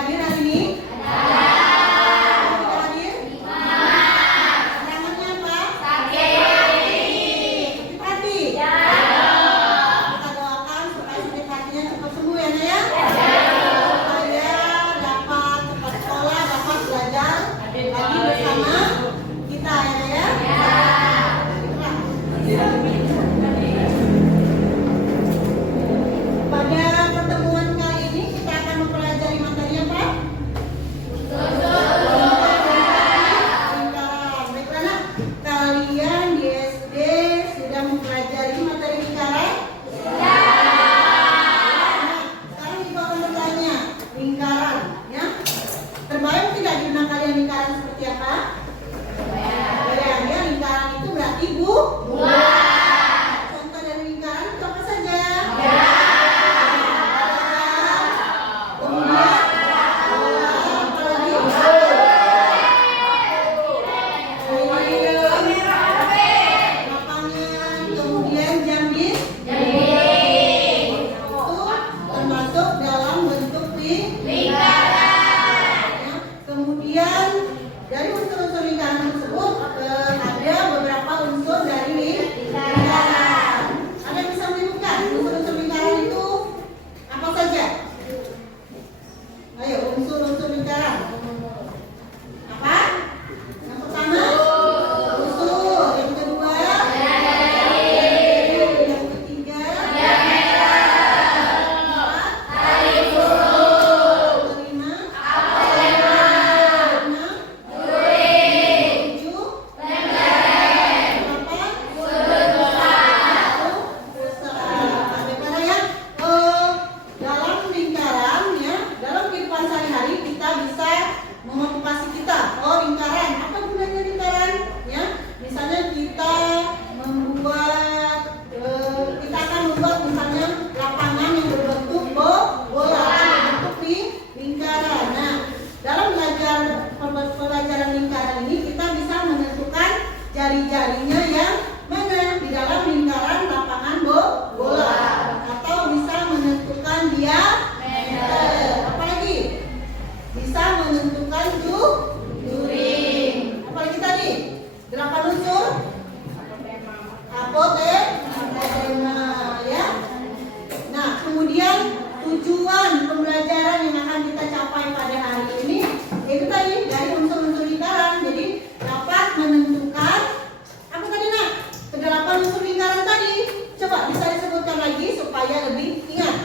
hadir hari ini? Jari-jarinya yang mana di dalam lingkaran lapangan bola, atau bisa menentukan diameter. Apalagi bisa menentukan juring. Apalagi tadi 8 unsur apotema ya. Nah, kemudian tujuan pembelajaran yang akan kita capai pada hari ini itu tadi dari unsur-unsur lingkaran. Jadi dapat menentukan apa tadi nak? Kedelapan unsur lingkaran tadi. Coba bisa disebutkan lagi supaya lebih ingat.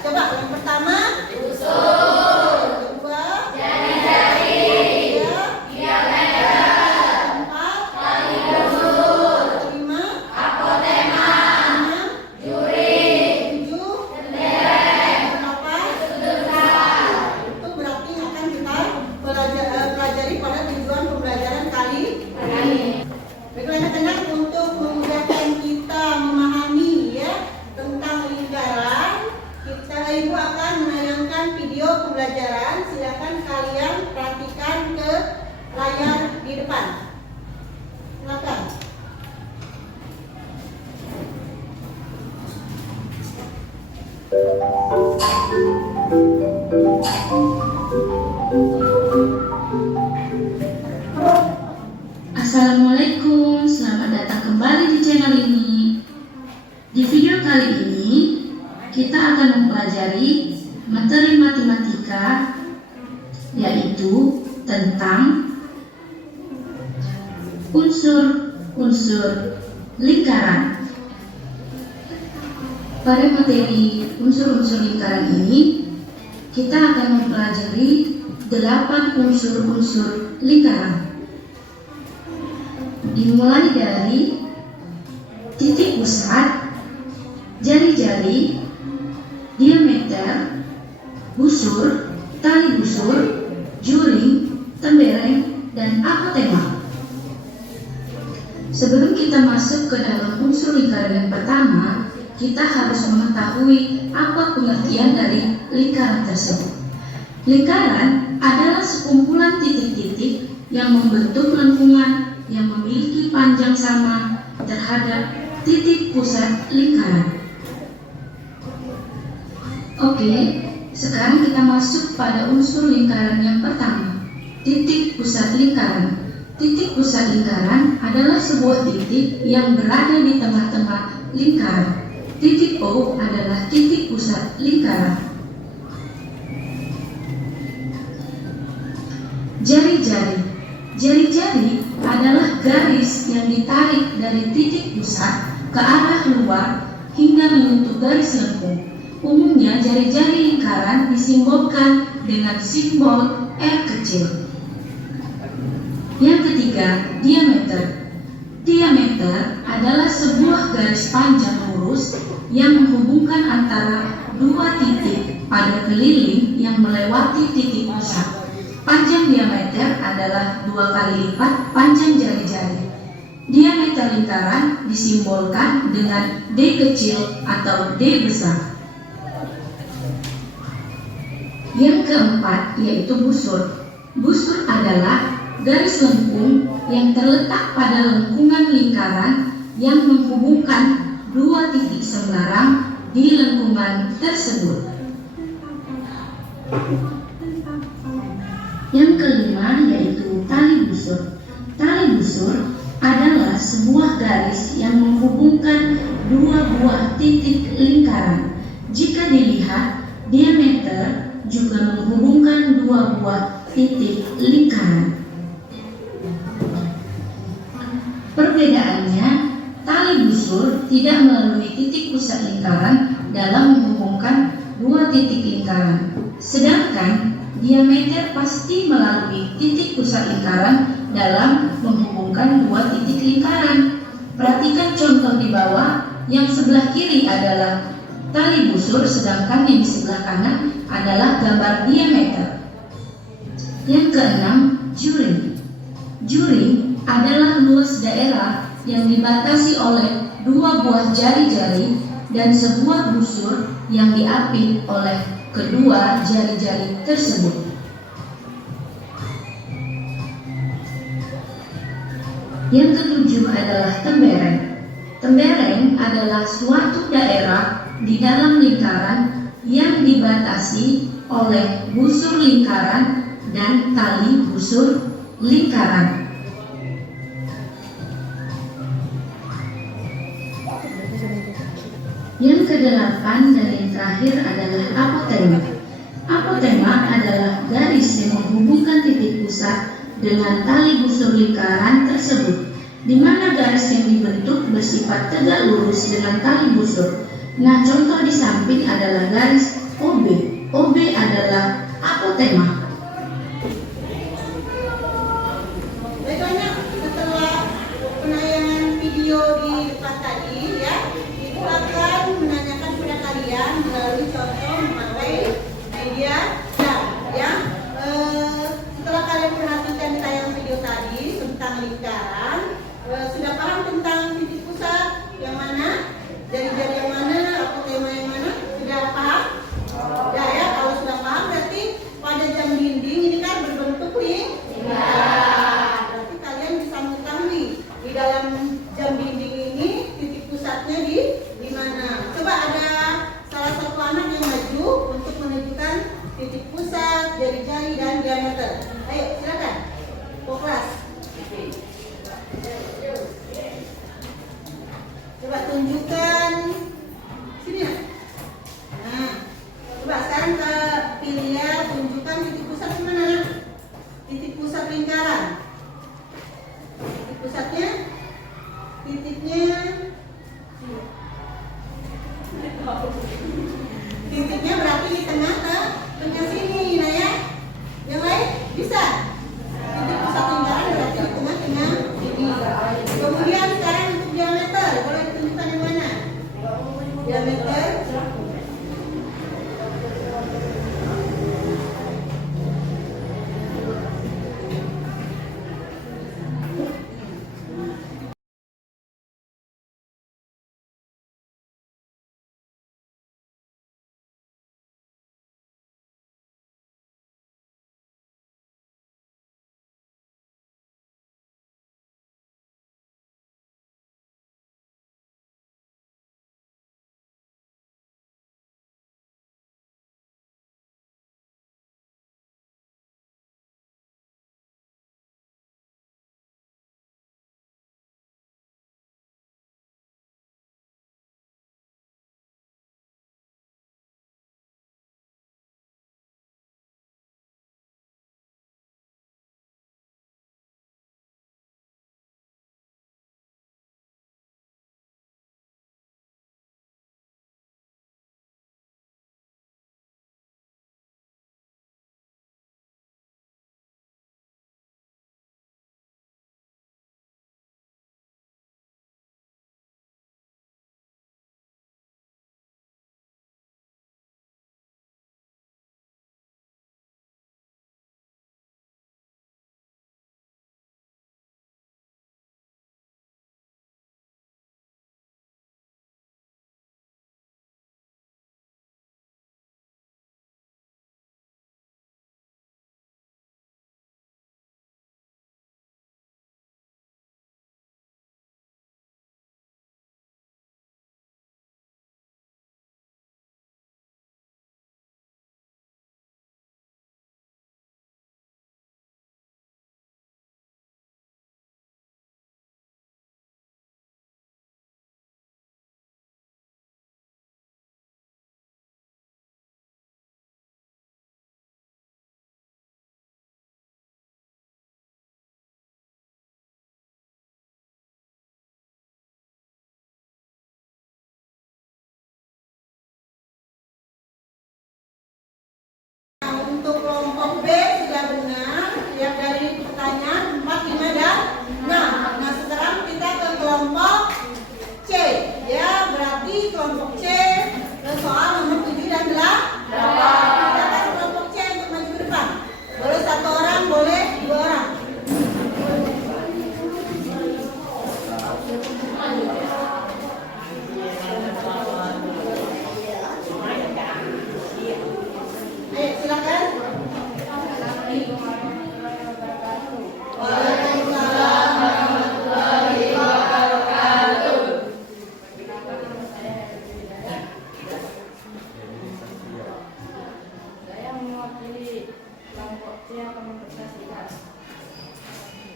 Coba yang pertama unsur, kedua jari-jari, tiga diameter, empat tali unsur, lima apotema, enam juring, tujuh lereng, delapan sudut. Itu berarti akan kita pelajari pada tujuan pembelajaran kali ini. Baiklah anak-anak, untuk memudahkan kita memahami ya tentang lingkaran, Ibu akan menayangkan video pembelajaran. Silakan kalian perhatikan ke layar di depan. Silakan. Assalamualaikum, selamat datang kembali di channel ini. Di video kali ini kita akan mempelajari materi matematika, yaitu tentang unsur-unsur lingkaran. Pada materi unsur-unsur lingkaran ini, kita akan mempelajari 8 unsur-unsur lingkaran. Dimulai dari titik pusat, jari-jari, diameter, busur, tali busur, juring, tembereng, dan apotema. Sebelum kita masuk ke dalam unsur lingkaran yang pertama, kita harus mengetahui apa pengertian dari lingkaran tersebut. Lingkaran adalah sekumpulan titik-titik yang membentuk lengkungan yang memiliki panjang sama terhadap titik pusat lingkaran. Oke, sekarang sekarang kita masuk pada unsur lingkaran yang pertama, titik pusat lingkaran. Titik pusat lingkaran adalah sebuah titik yang berada di tengah-tengah lingkaran. Titik O adalah titik pusat lingkaran. Jari-jari. Jari-jari adalah garis yang ditarik dari titik pusat ke arah luar hingga menyentuh garis lengkung. Umumnya jari-jari lingkaran disimbolkan dengan simbol R kecil. Yang ketiga, diameter. Diameter adalah sebuah garis panjang lurus yang menghubungkan antara dua titik pada keliling yang melewati titik pusat. Panjang diameter adalah 2 kali lipat panjang jari-jari. Diameter lingkaran disimbolkan dengan D kecil atau D besar. Yang keempat yaitu busur. Busur adalah garis lengkung yang terletak pada lengkungan lingkaran yang menghubungkan dua titik sembarang di lengkungan tersebut. Yang kelima yaitu tali busur. Tali busur adalah sebuah garis yang menghubungkan dua buah titik lingkaran. Jika dilihat, diameter juga menghubungkan dua buah titik lingkaran. Perbedaannya, tali busur tidak melalui titik pusat lingkaran dalam menghubungkan dua titik lingkaran. Sedangkan diameter pasti melalui titik pusat lingkaran dalam menghubungkan dua titik lingkaran. Perhatikan contoh di bawah, yang sebelah kiri adalah tali busur, sedangkan yang di sebelah kanan adalah gambar diameter. Yang keenam, juring. Juring adalah luas daerah yang dibatasi oleh dua buah jari-jari dan sebuah busur yang diapit oleh kedua jari-jari tersebut. Yang ketujuh adalah tembereng. Tembereng adalah suatu daerah di dalam lingkaran yang dibatasi oleh busur lingkaran dan tali busur lingkaran. Yang kedelapan dan yang terakhir adalah apotema. Apotema adalah garis yang menghubungkan titik pusat dengan tali busur lingkaran tersebut, di mana garis yang dibentuk bersifat tegak lurus dengan tali busur. Nah, contoh di samping adalah garis OB. OB adalah apotema. Baiklah, setelah penayangan video di depan tadi ya, Ibu akan menanyakan kepada kalian melalui contoh memakai media jam ya. Setelah kalian perhatikan tayangan video tadi tentang lingkaran, sudah paham tentang titik pusat yang mana, jari-jari yang mana, apotema yang mana, sudah paham? Ya ya, kalau sudah paham berarti pada jam dinding ini kan berbentuk lingkaran. Berarti kalian bisa mengetahui di dalam jam dinding ini titik pusatnya di mana. Coba ada salah satu anak yang maju untuk menunjukkan titik pusat, jari-jari dan diameter. Ayo, silakan. Kelas. Coba tunjukkan sini ya. Nah, coba sekarang ke Pilia tunjukkan titik pusat di mana? Titik pusat lingkaran. Titik pusatnya, titiknya berarti di tengah ke sini, nah ya. Yang lain bisa. Titik pusat lingkaran berarti di tengah-tengah ini. Kemudian sekarang untuk diameter, boleh ditunjukkan yang mana? Diameter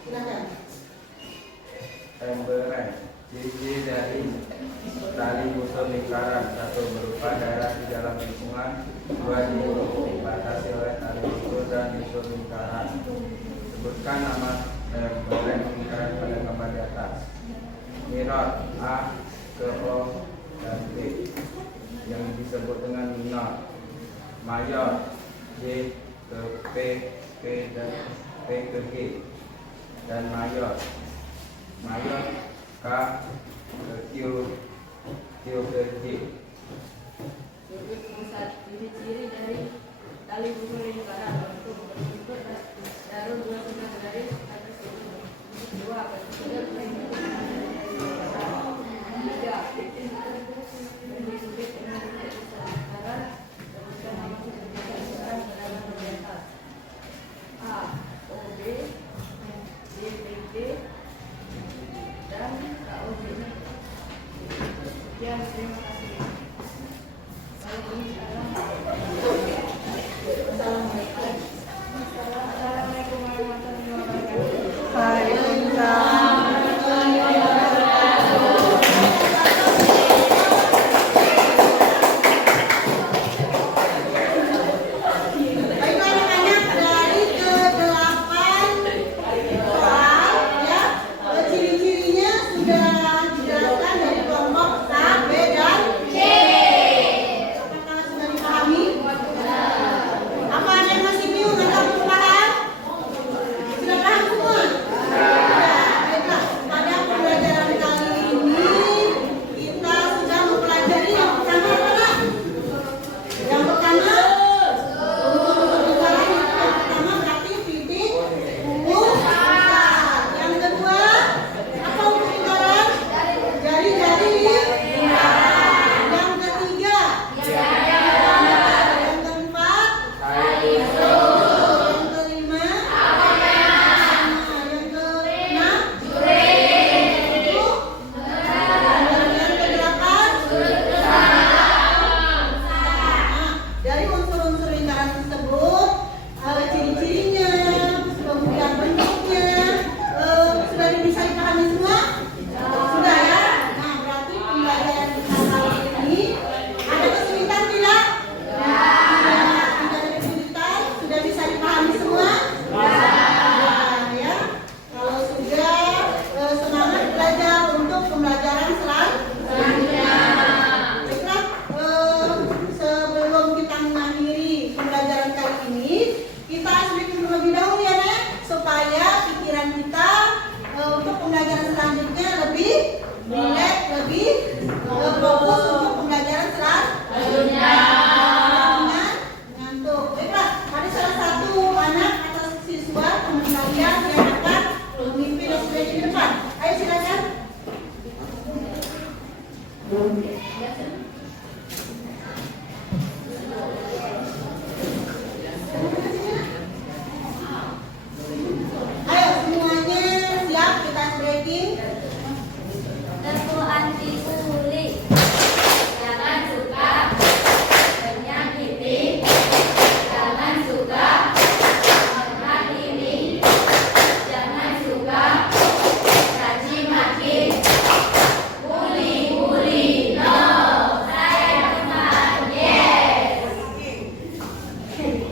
Silakan. Tembereng. Ciri dari tali busur lingkaran: 1. Berupa daerah di dalam lingkungan. 2. Dibatasi oleh tali busur dan busur lingkaran. Sebutkan nama tembereng lingkaran pada gambar di atas. Mirror: A ke O dan B yang disebut dengan minor. Mayor: J ke P, P dan P ke G, dan mayor. Mayor: K ke Q, Q ke J. Sebut pusat ciri-ciri dari tali busur lingkaran. Bentuk jarum 2 setengah garis atas itu. 2. Bentuk disebut dengan titik pusat lingkaran. Sebutkan nama sudut lingkaran pada gambar di atas. A, O, B, D, B, D, dan K, O, B. Sekian, terima kasih. Assalamualaikum warahmatullahi wabarakatuh. Waalaikumsalam. Baiklah anak-anak, dari ke-8 soal ya, ciri-cirinya sudah dijelaskan dari kelompok A, B, dan C. Apakah sudah dipahami? Apa ada yang masih bingung atau belum paham? Sudah paham semua? Ya, baiklah. Pada pembelajaran kali ini kita sudah mempelajari yang pertama apa? Yang pertama lingkaran. Yang pertama berarti titik pusat. Yang kedua apa untuk lingkaran? Jari-jari lingkaran. Yang ketiga yang keempat yang kelima yang keenam tujuh yang kedelapan. Nah, dari unsur-unsur lingkaran tersebut, ciri-cirinya, kemudian bentuknya, sudah bisa dipahami semua? Sudah ya? Nah, berarti pembelajaran kita kali ini ada kesulitan tidak? Tidak ada kesulitan, sudah bisa dipahami semua? Ya. Kalau sudah, semangat belajar untuk pembelajaran selanjutnya. Baiklah, sebelum kita mengakhiri pembelajaran kali ini, kita sedikit terlebih dahulu ya Nek, supaya pikiran kita untuk pembelajaran selanjutnya lebih rileks, lebih fokus untuk pembelajaran selanjutnya. Jangan ngantuk. Baiklah, ada salah satu anak atau siswa teman kalian yang akan memimpin ekspresi di depan. Ayo silakan. Ayo semuanya siap, kita breaking. Tentu anti pungli, jangan suka menyakiti, jangan suka menghakimi, jangan suka caci maki, bully, no, saya teman, yes.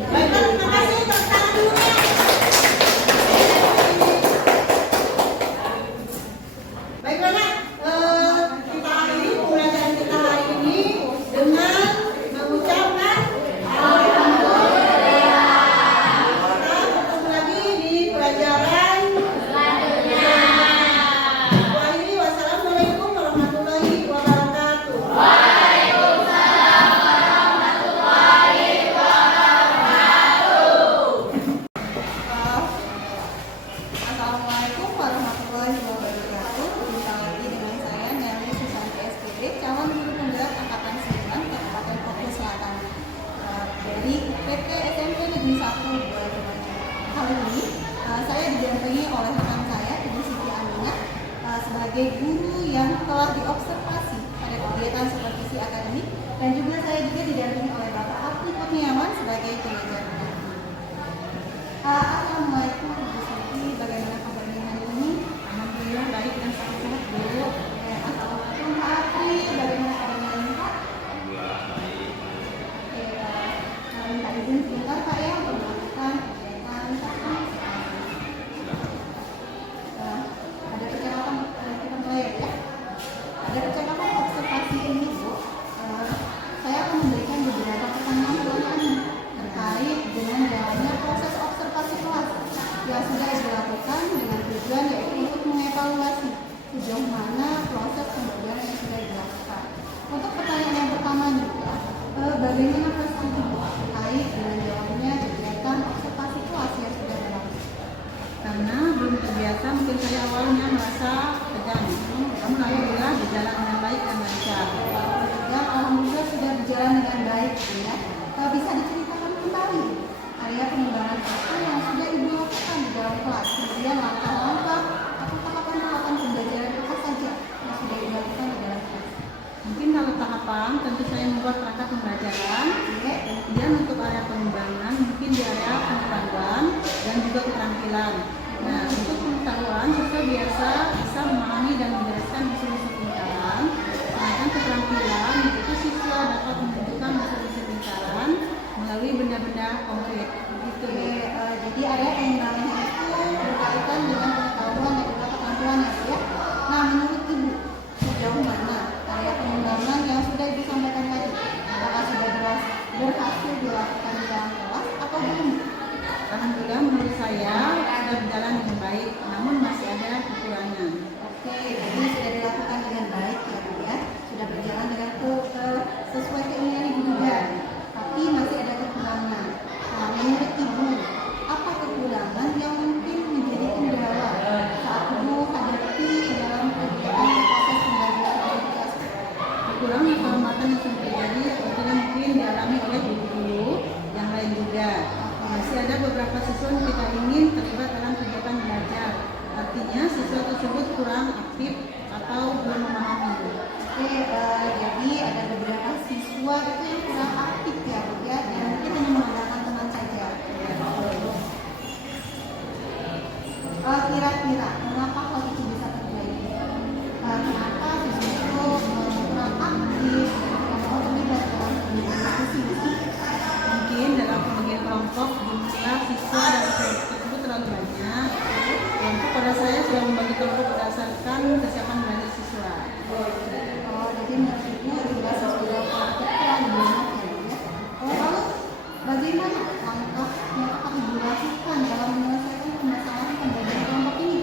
Baiklah, terima kasih. Tepuk tangan dulu ya. Baiklah Nak, kita akhiri pembelajaran kita hari ini dengan mengucapkan Alhamdulillah. Kita ketemu lagi di pelajaran selanjutnya. Aku akhiri, wassalamualaikum warahmatullahi wabarakatuh. Assalamualaikum warahmatullahi wabarakatuh. Berjumpa lagi dengan saya Nelly Susanti SPD, calon guru penggerak angkatan 9 Kabupaten Kopo Selatan dari PT SMP Negeri 1 Banyuwangi. Kali ini saya didampingi oleh rekan saya Ibu Siti Aminah sebagai guru yang telah diobservasi pada kegiatan supervisi akademik, dan juga saya juga didampingi oleh Bapak Abdi Kurniawan sebagai pengajar. Assalamualaikum sejauh mana proses pembelajaran yang sudah dilakukan. Untuk pertanyaan yang pertama nih, bagaimana perasaan Ibu terkait dengan jalannya kegiatan observasi kelas yang sudah dilakukan? Karena belum terbiasa, mungkin saya awalnya merasa tegang. Namun alhamdulillah berjalan dengan baik dan lancar. Dan alhamdulillah sudah berjalan dengan baik, ya. Bisa diceritakan kembali area pengembangan apa yang sudah Ibu lakukan di dalam kelas, kemudian langkah-langkah atau tahapan-tahapan pembelajaran apa saja yang sudah Ibu lakukan di dalam kelas. Mungkin kalau tahapan, tentu saya membuat perangkat pembelajaran. Oke. Kemudian untuk area pengembangan, mungkin di area pengetahuan dan juga keterampilan. Nah, untuk pengetahuan, siswa biasa bisa memahami dan menjelaskan unsur-unsur lingkaran. Sedangkan keterampilan, itu siswa dapat menentukan unsur-unsur lingkaran melalui benda-benda konkret. Begitu. Oke, jadi area pengembangan itu berkaitan dengan pengetahuan dan juga keterampilan ya. Nah, menurut Ibu, sejauh mana area pengembangan yang sudah Ibu sampaikan tadi? Apakah sudah berhasil dilakukan di dalam kelas atau belum? Alhamdulillah menurut saya sudah berjalan dengan baik, namun masih ada kekurangan. Oke, jadi sudah dilakukan dengan baik ya Bu ya, sudah berjalan dengan sesuai keinginan Ibu juga. Tapi masih ada kekurangan. Nah, menurut Ibu, apa kekurangan yang mungkin menjadi kendala saat Ibu hadapi dalam kegiatan proses pembelajaran di kelas? Kekurangan kehormatan yang sering terjadi sepertinya mungkin dialami oleh guru-guru yang lain juga. Masih ada beberapa siswa yang kita ingin terlibat dalam kegiatan belajar. Artinya siswa tersebut kurang aktif atau belum memahami. Oke, jadi ada beberapa siswa itu yang kurang aktif ya Bu ya, dan mungkin hanya mengandalkan teman saja. Kira-kira mengapa hal itu bisa terjadi? Kenapa siswa itu kurang aktif, tidak mau terlibat dalam kegiatan diskusi? Mungkin dalam pembagian kelompok jumlah siswa dalam kelompok tersebut terlalu banyak. Kelompok pada saya sudah membagi kelompok berdasarkan kesiapan belajar siswa. Jadi menurut Ibu jumlah siswa dalam kelompok terlalu banyak ya Bu ya. Lalu bagaimana langkah yang akan Ibu lakukan dalam menyelesaikan permasalahan pembagian kelompok ini?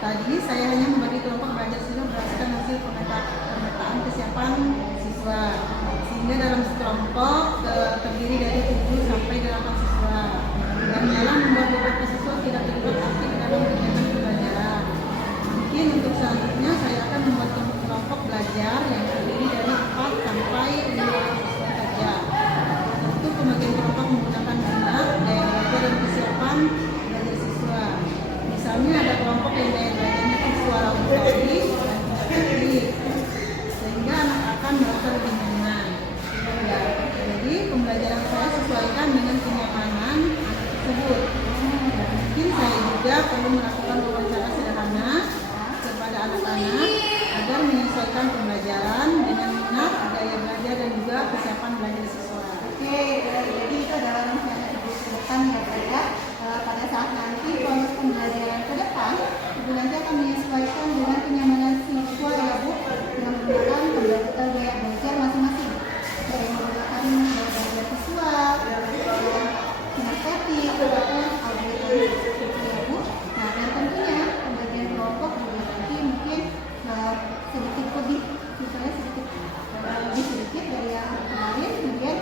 Tadi saya hanya membagi kelompok belajar siswa berdasarkan hasil pemetaan kesiapan siswa. Sehingga dalam sekelompok terdiri dari 7 sampai 8 siswa. Dan dalam membuat beberapa siswa tidak terlibat aktif dalam kegiatan pembelajaran. Mungkin untuk selanjutnya saya akan membuat kelompok belajar yang terdiri dari 4 sampai 5 siswa saja. Untuk pembagian kelompok menggunakan minat, daya belajar dan kesiapan belajar siswa. Misalnya ada kelompok yang daya belajarnya kan suara otomatis dan aktif, sehingga anak akan merasa lebih nyaman. Ya, jadi pembelajaran saya sesuaikan dengan kenyamanan anak tersebut. Dan mungkin saya juga perlu melakukan wawancara sederhana kepada anak-anak agar menyesuaikan pembelajaran dengan minat, gaya belajar dan juga kesiapan belajar siswa. Oke, jadi itu adalah rencana Ibu ke depan ya Bu ya. Pada saat nanti proses pembelajaran ke depan, Ibu nanti akan menyesuaikan dengan kenyamanan siswa ya Bu, dengan menggunakan gaya belajar masing-masing. Dari menggunakan gaya belajar visual, kinestetik, ataupun auditorik gitu ya Bu. Nah, dan tentunya pembagian kelompok juga nanti mungkin sedikit lebih, misalnya sedikit lebih sedikit dari yang kemarin, kemudian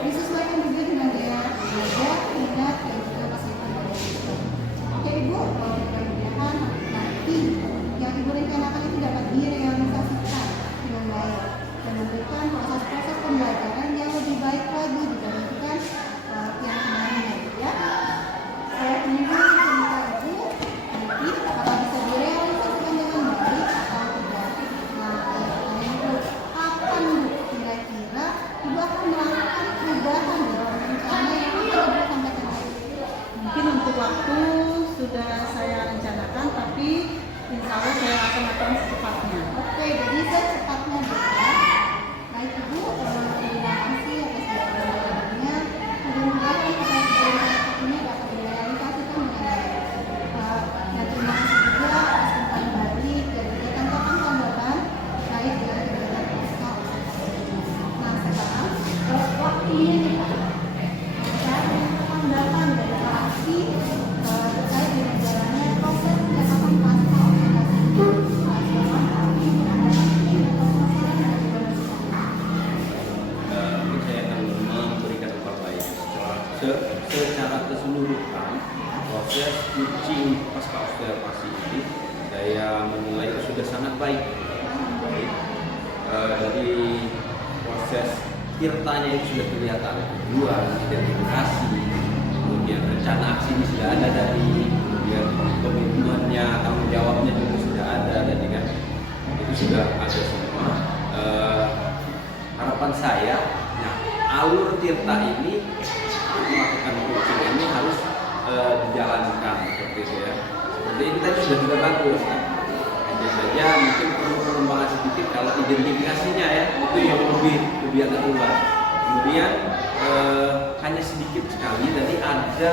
disesuaikan juga dengan gaya belajar, minat, dan juga fasilitas dari siswa. Oke Ibu, mudah-mudahan nanti yang Ibu rencanakan itu dapat direalisasikan dengan baik dan memberikan proses-proses pembelajaran yang lebih baik lagi dibandingkan yang kemarin ya. Saya tunggu cerita Ibu nanti apakah bisa direalisasikan dengan baik atau tidak. Nah, Ibu kapan Bu kira-kira Ibu akan melakukan perubahan dalam rencana yang akan Ibu sampaikan tadi? Mungkin untuk waktu sudah saya rencanakan, tapi insya Allah saya akan lakukan secepatnya. Oke, jadi secepatnya Bu ya. Baik Ibu, terima kasih atas jawabannya. Mudah-mudahan proses pembelajaran ini dapat direalisasikan dengan baik. Dan terima kasih juga atas umpan balik dan juga tanggapan-tanggapan terkait dengan kegiatan pasca observasi. Nah sekarang waktunya nih Pak. Saya punya tanggapan dari Pak Aksi terkait dengan jalannya proses pendekatan pasca observasi. proses kucing pasca observasi ini saya menilai itu sudah sangat baik. Dari proses tirtanya itu sudah kelihatan tujuan, identifikasi, kemudian rencana aksi ini sudah ada tadi, kemudian komitmennya, tanggung jawabnya juga sudah ada tadi kan, itu sudah ada semua. Harapan saya, nah, alur tirta ini melakukan kucing ini harus dijalankan seperti itu ya. Seperti ini tadi sudah bagus kan. Hanya saja mungkin perlu pengembangan sedikit kalau identifikasinya ya, itu yang lebih agak luas. Kemudian hanya sedikit sekali tadi ada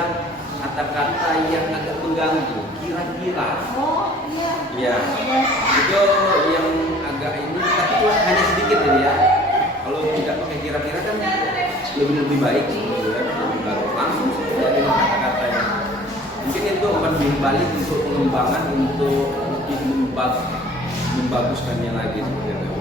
kata-kata yang agak mengganggu, kira-kira. Oh iya. Ya, itu yang agak ini, tapi itu hanya sedikit ya. Kalau tidak pakai kira-kira kan lebih baik sebenarnya, lebih bagus langsung saja dengan kata-katanya. Mungkin itu akan balik untuk pengembangan untuk lebih membaguskannya lagi seperti itu.